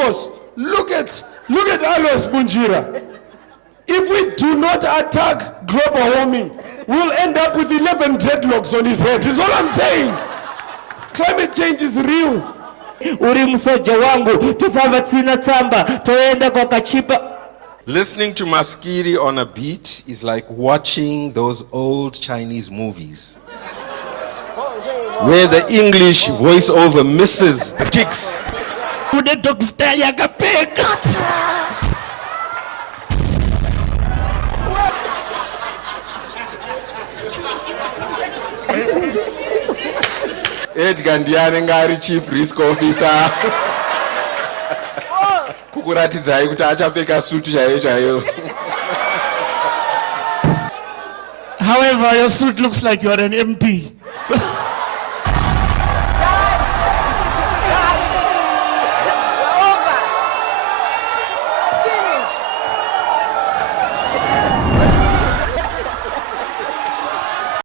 Davos, look at Alois Bunjira. If we do not attack global warming, we'll end up with 11 dreadlocks on his head. Is all I'm saying. Climate change is real. Listening to Maskiri on a beat is like watching those old Chinese movies where the English voiceover misses the kicks. Edgar Ndiane ngari chief risk officer. Kukuratidzai kuti achapfeka suit chaiyo. However, your suit looks like you're an MP.